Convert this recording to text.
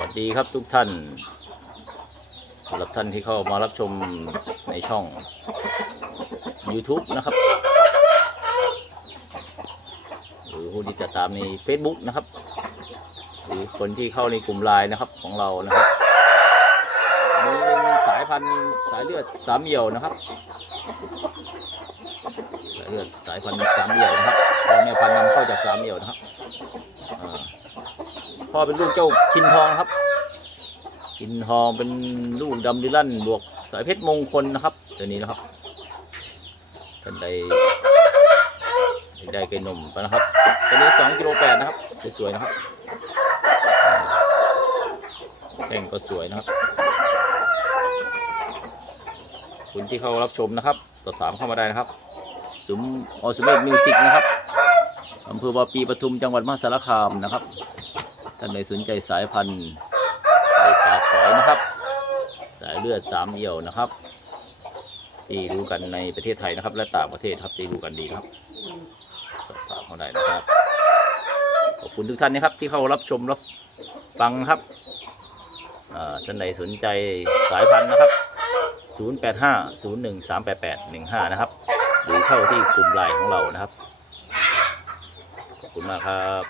วัสดีครับทุกท่านสำหรับท่านที่เข้ามารับชมในช่อง YouTube นะครับ หรือผู้ที่จะตามใน Facebook นะครับ หรือคนที่เข้าในกลุ่มไลน์นะครับของเรานะครับมีสายพันธุ์สายเลือดสามเหยี่ยวนะครับสายเลือดสายพันธุ์สามเหยี่ยวนะครับพ่อแม่พันธุ์นำเข้าจากสามเหยี่ยวนะครับ อ่าพ่อเป็นลูกเจ้าคินทองครับคินทองเป็นลูกดำดิลั่นบวกสายเพชรมงคลนะครับตัวนี้นะครับท่านใดได้ไก่นมไปนะครับตัวนี้สองกิโลแปดนะครับสวยๆนะครับแข่งก็สวยนะครับคุณที่เข้ารับชมนะครับ สอบถามเข้ามาได้นะครับสุมออสเมดมิวสิกนะครับอำเภอวาปีปทุมจังหวัดมหาสารคามนะครับ ท่านใดสนใจสายพันธุ์ไก่ตาขอยนะครับ สายเลือดสามเอี่ยวนะครับ ที่รู้กันในประเทศไทยนะครับ และต่างประเทศครับที่รู้กันดีครับสอบถามเขาได้นะครับ ขอบคุณทุกท่านนะครับ ที่เข้ารับชมรับฟังนะครับอ่าท่านใดสนใจสายพันธุ์นะครับ 0850138815 นะครับ หรือเข้าที่กลุ่มไลน์ของเรานะครับ ขอบคุณมากครับ